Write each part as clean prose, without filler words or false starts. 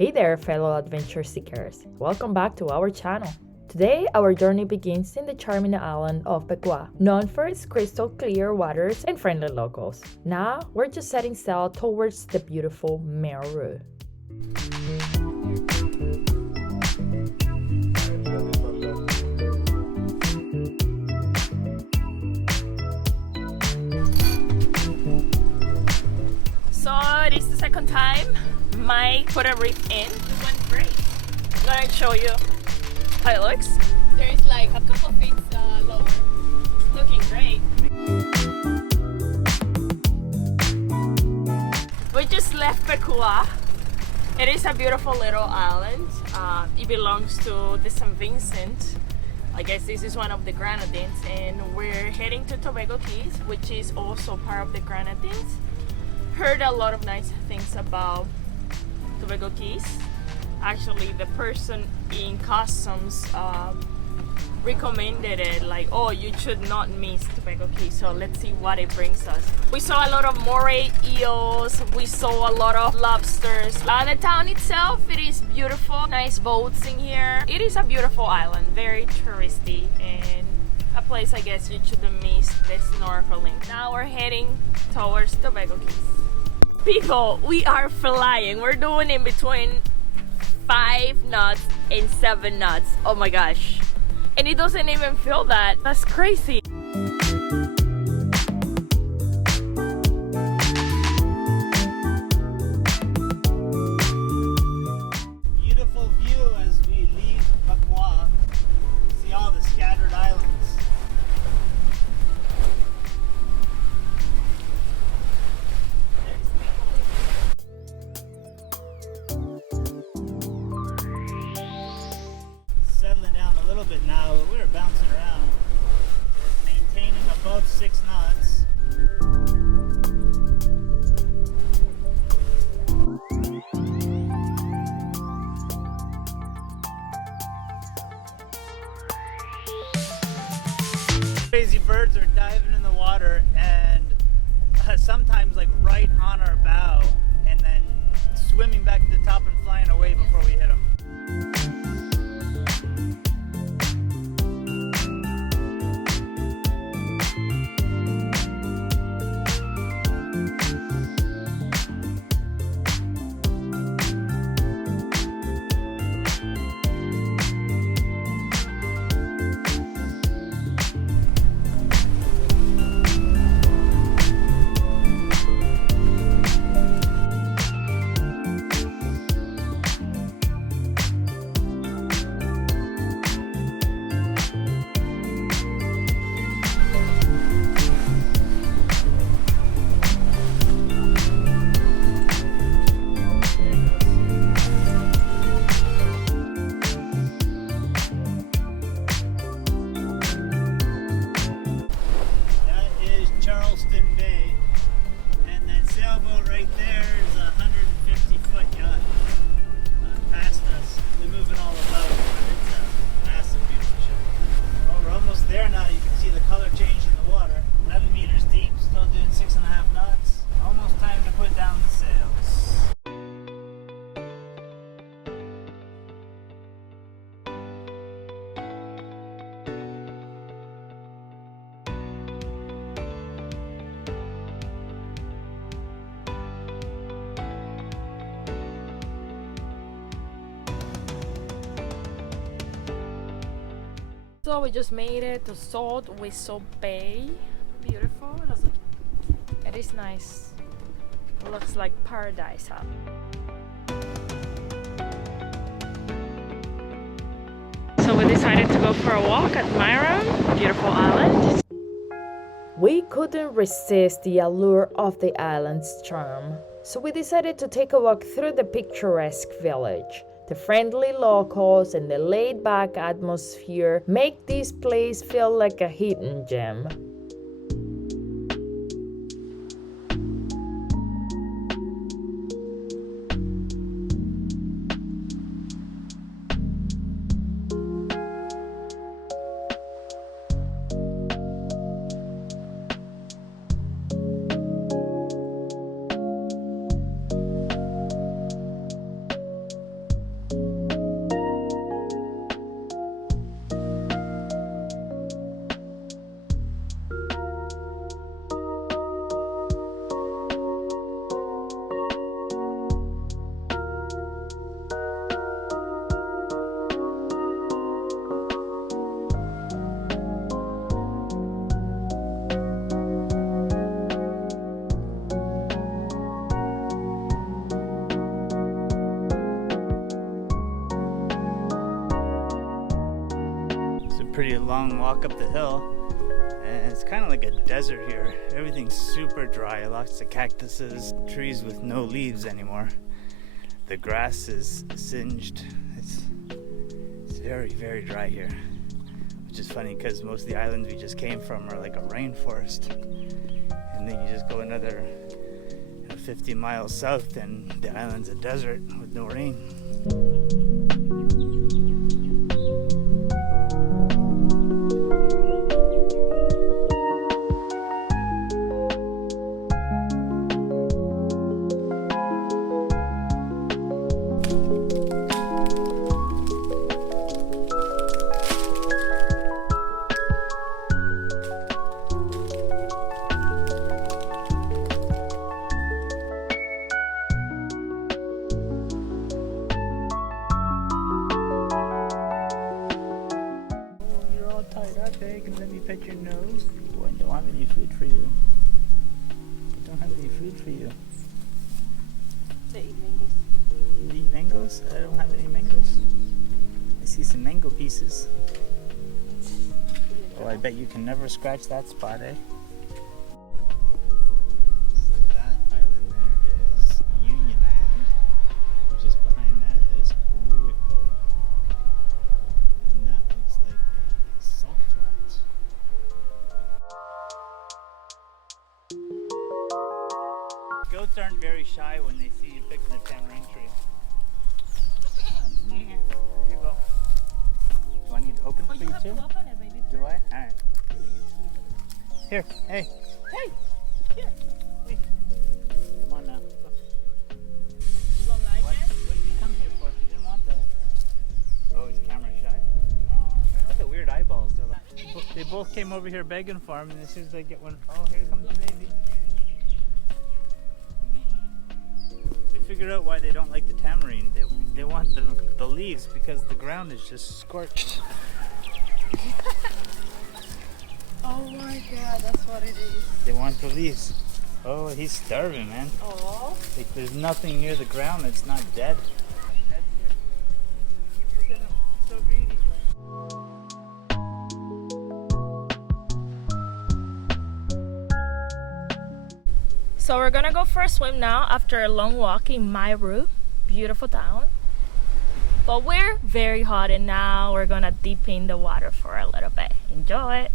Hey there, fellow adventure seekers! Welcome back to our channel. Today, our journey begins in the charming island of Pecua, known for its crystal clear waters and friendly locals. Now, we're just setting sail towards the beautiful Mayreau. So, it is the second time Mike put a reef in. It went great. I'm gonna show you how it looks. There is like a couple feet lower. It's looking great. We just left Pecua. It is a beautiful little island. It belongs to the St. Vincent. I guess this is one of the Grenadines, and we're heading to Tobago Cays, which is also part of the Grenadines. Heard a lot of nice things about Tobago Cays. Actually, the person in customs recommended it, like, oh, you should not miss Tobago Cays. So let's see what it brings us. We saw a lot of moray eels, we saw a lot of lobsters. The town itself, it is beautiful, nice boats in here. It is a beautiful island, very touristy, and a place I guess you shouldn't miss the snorkeling. Now we're heading towards Tobago Cays. People, we are flying. We're doing in between 5 knots and 7 knots. Oh my gosh. And it doesn't even feel that. That's crazy. Beautiful view as we leave Pecua. See all the scattered islands. Settling down a little bit now, but we're bouncing around. Maintaining above 6 knots. Crazy birds are diving in the water, and sometimes like right on our bow, and then swimming back to the top and flying away before we hit them. Bay, and that sailboat right there is a 150-foot yacht past us. They're moving all about, but it's a massive, beautiful ship. Well, we're almost there now. You can see the color change in the water. 11 meters deep, still doing 6.5 knots. Almost time to put down the sails. So we just made it to Salt Whistle Bay. Beautiful. It is nice. It looks like paradise, huh? So we decided to go for a walk at Mayreau, beautiful island. We couldn't resist the allure of the island's charm, so we decided to take a walk through the picturesque village. The friendly locals and the laid-back atmosphere make this place feel like a hidden gem. pretty long walk up the hill, and it's kind of like a desert here. Everything's super dry, lots of cactuses, trees with no leaves anymore. The grass is singed. It's very, very dry here, which is funny because most of the islands we just came from are like a rainforest, and then you just go another 50 miles south and the island's a desert with no rain. Let me pet your nose. Boy, I don't have any food for you. I don't have any food for you. They eat mangoes. You eat mangoes? I don't have any mangoes. I see some mango pieces. Oh, I bet you can never scratch that spot, eh? That island there is Union Island. Just behind that is Mayreau. And that looks like a salt flat. Goats aren't very shy when they see you picking a tamarind tree. There you go. Do I need to open it for you too? Open it, baby. Do I? Alright. Here, hey. Hey! Here. Hey. Come on now. Go. You don't like What? it? What did you come here for if you didn't want that? Oh, he's camera shy. Look at the weird eyeballs. They're like, they both came over here begging for him, and as soon as they get one, oh, here comes the baby. We figured out why they don't like the tamarind. They want the leaves because the ground is just scorched. Oh my god, that's what it is. They want the leaves. Oh, he's starving, man. Oh. Like, there's nothing near the ground that's not dead. Look at him, so greedy. So we're gonna go for a swim now after a long walk in Mayreau. Beautiful town. But we're very hot and now we're gonna dip in the water for a little bit. Enjoy it.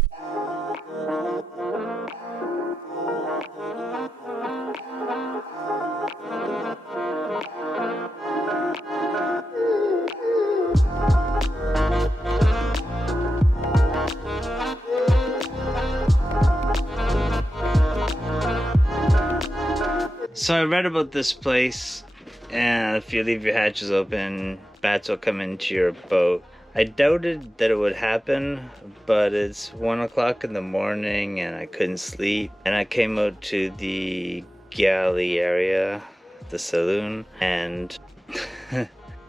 So I read about this place, and if you leave your hatches open, bats will come into your boat. I doubted that it would happen, but it's 1 o'clock in the morning and I couldn't sleep. And I came out to the galley area, the saloon, and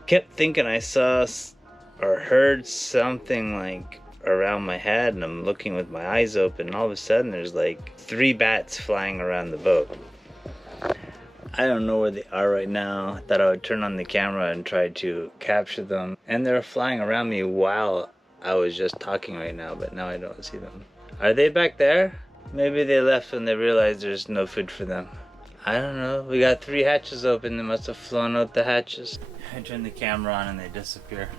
kept thinking I saw or heard something like around my head, and I'm looking with my eyes open, and all of a sudden there's like 3 bats flying around the boat. I don't know where they are right now. I thought I would turn on the camera and try to capture them. And they're flying around me while I was just talking right now, but now I don't see them. Are they back there? Maybe they left when they realized there's no food for them. I don't know. We got 3 hatches open. They must have flown out the hatches. I turn the camera on and they disappear.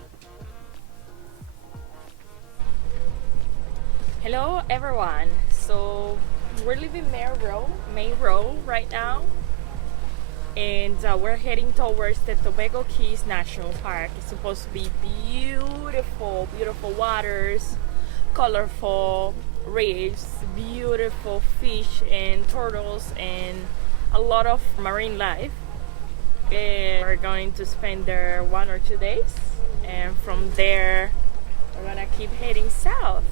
Hello everyone. So we're leaving Mayreau right now. And we're heading towards the Tobago Cays National Park. It's supposed to be beautiful, beautiful waters, colorful reefs, beautiful fish and turtles, and a lot of marine life. And we're going to spend there 1 or 2 days, and from there we're gonna keep heading south.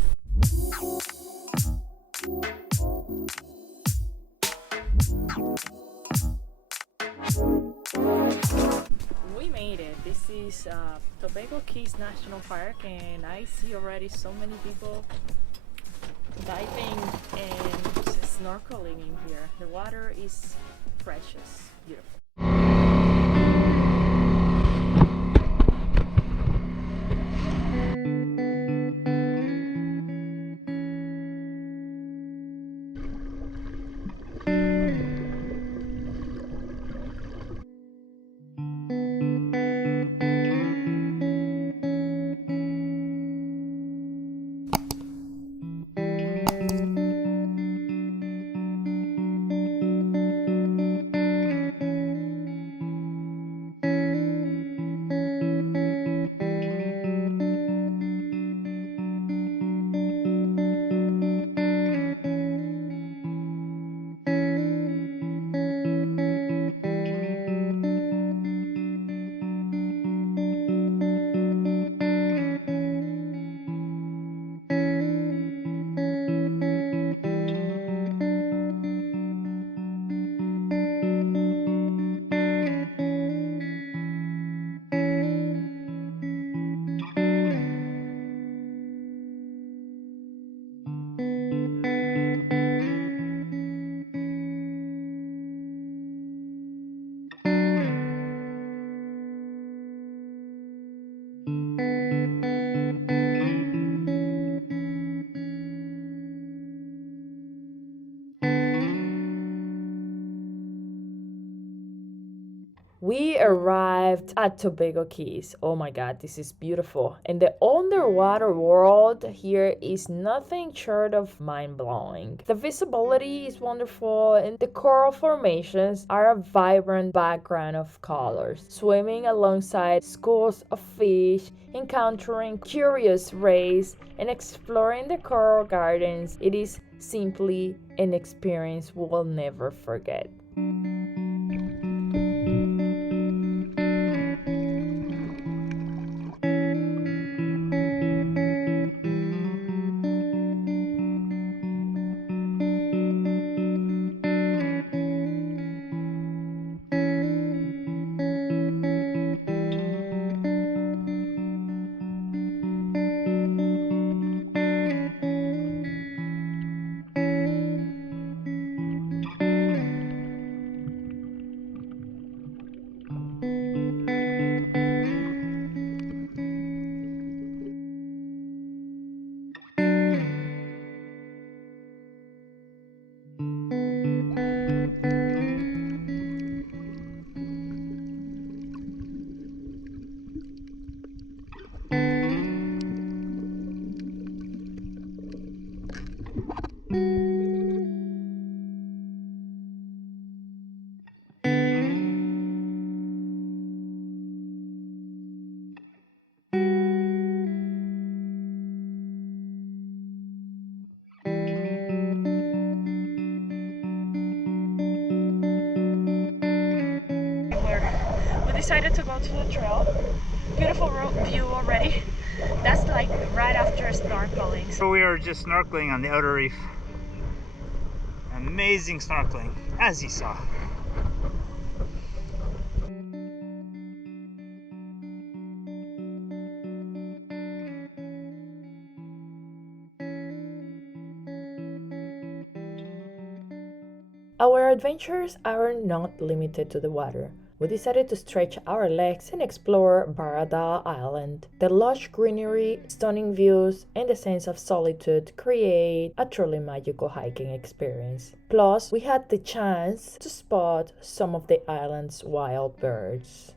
We made it. This is Tobago Cays National Park, and I see already so many people diving and snorkeling in here. The water is precious, beautiful. We arrived at Tobago Cays. Oh my god, this is beautiful. And the underwater world here is nothing short of mind-blowing. The visibility is wonderful and the coral formations are a vibrant background of colors. Swimming alongside schools of fish, encountering curious rays, and exploring the coral gardens, it is simply an experience we'll never forget. We decided to go to the trail. Beautiful view already. That's like right after snorkeling. So we are just snorkeling on the outer reef. Amazing snorkeling, as you saw. Our adventures are not limited to the water. We decided to stretch our legs and explore Barada Island. The lush greenery, stunning views, and the sense of solitude create a truly magical hiking experience. Plus, we had the chance to spot some of the island's wild birds.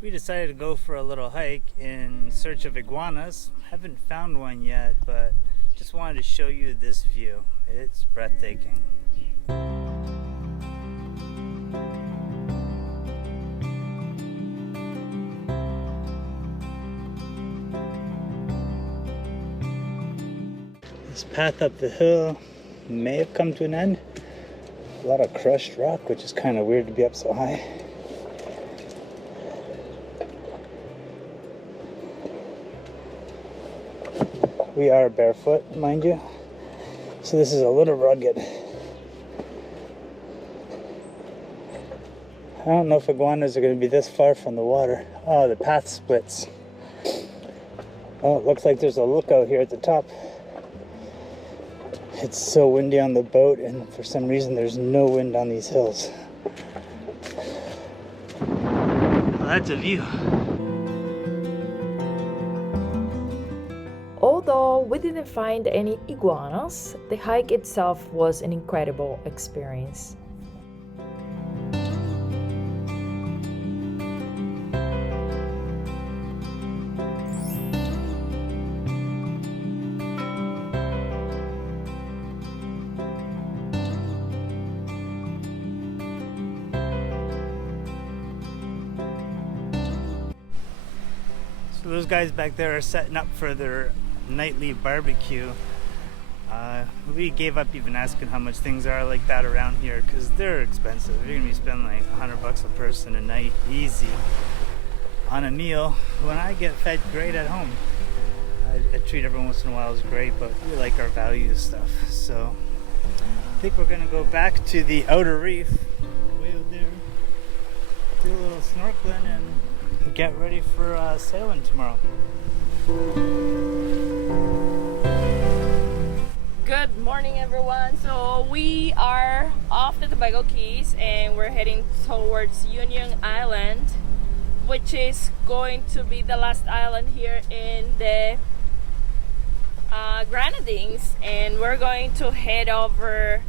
We decided to go for a little hike in search of iguanas. Haven't found one yet, but just wanted to show you this view. It's breathtaking. This path up the hill may have come to an end. A lot of crushed rock, which is kind of weird to be up so high. We are barefoot, mind you, so this is a little rugged. I don't know if iguanas are going to be this far from the water. Oh, the path splits. Oh, it looks like there's a lookout here at the top. It's so windy on the boat, and for some reason there's no wind on these hills. Well, that's a view. Although we didn't find any iguanas, the hike itself was an incredible experience. So those guys back there are setting up for their nightly barbecue. We gave up even asking how much things are like that around here because they're expensive. You're gonna be spending like $100 a person a night, easy, on a meal. When I get fed great at home, I treat every once in a while as great, but we like our value stuff. So I think we're gonna go back to the outer reef, way out there, little snorkeling and get ready for sailing tomorrow. Good morning, everyone. So we are off the Tobago Cays and we're heading towards Union Island, which is going to be the last island here in the Grenadines, and we're going to head over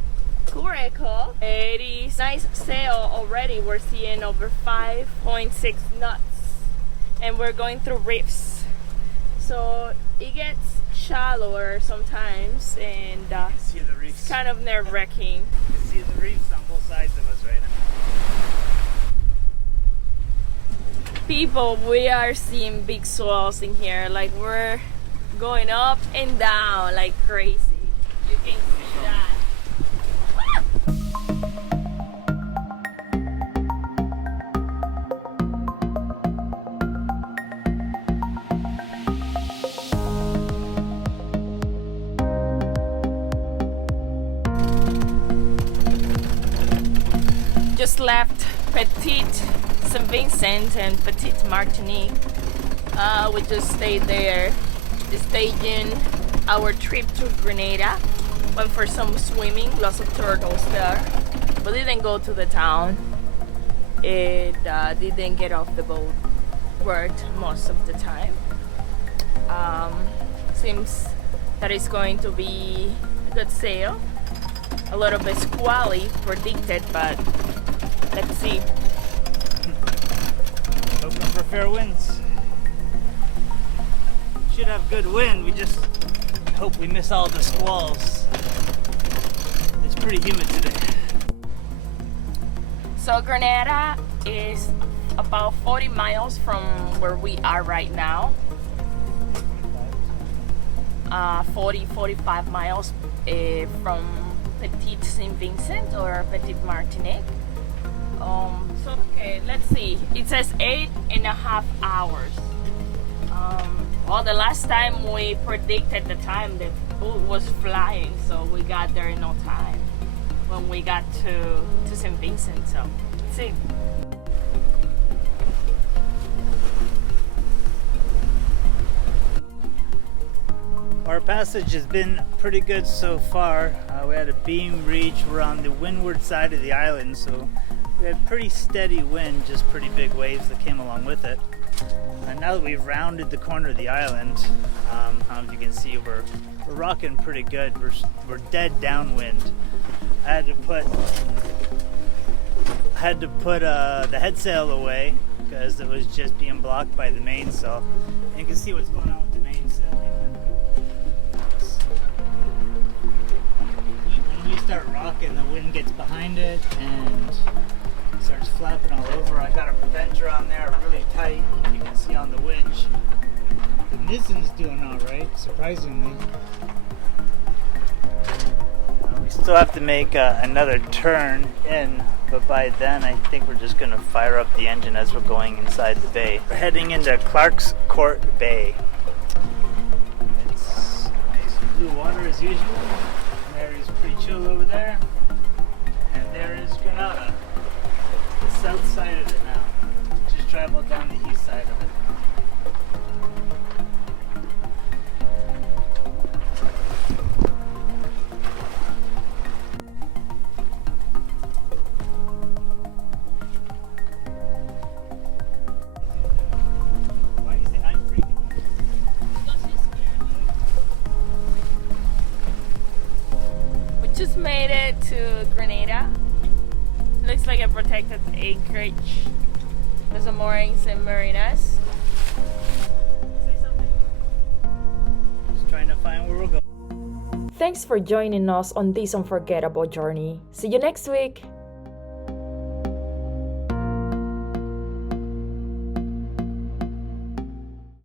Mayreau. It is nice sail already. We're seeing over 5.6 knots and we're going through reefs, so it gets shallower sometimes and See the reefs. it's kind of nerve-wracking. You can see the reefs on both sides of us right now. People, we are seeing big swells in here. Like, we're going up and down like crazy. You can see that. Just left Petite St. Vincent and Petite Martinique. We just stayed there, staging our trip to Grenada. Went for some swimming, lots of turtles there, but didn't go to the town. It didn't get off the boat. Worked most of the time. Seems that it's going to be a good sail. A little bit squally predicted, but let's see. Hoping for fair winds. Should have good wind, we just hope we miss all the squalls. It's pretty humid today. So Grenada is about 40 miles from where we are right now. 45 miles from Petite St. Vincent or Petite Martinique. So okay, let's see. It says 8.5 hours. Well, the last time we predicted the time, the boat was flying, so we got there in no time when we got to St. Vincent. So let's see. Our passage has been pretty good so far. We had a beam reach. We're on the windward side of the island, so we had pretty steady wind, just pretty big waves that came along with it. And now that we've rounded the corner of the island, as you can see, we're rocking pretty good. We're dead downwind. I had to put the head sail away because it was just being blocked by the mainsail. And you can see what's going on with the mainsail. When we start rocking, the wind gets behind it and starts flapping all over. I got a preventer on there really tight. You can see on the winch. The mizzen's doing all right, surprisingly. We still have to make another turn in, but by then I think we're just going to fire up the engine as we're going inside the bay. We're heading into Clark's Court Bay. It's nice blue water as usual. Mary's pretty chill over there. And there is Grenada. The south side of it now. Just traveled down the east side of it. Why do you say I'm freaking? We just made it to Grenada. Looks like a protected anchorage. There's some moorings and marinas. Say something. Just trying to find where we'll go. Thanks for joining us on this unforgettable journey. See you next week.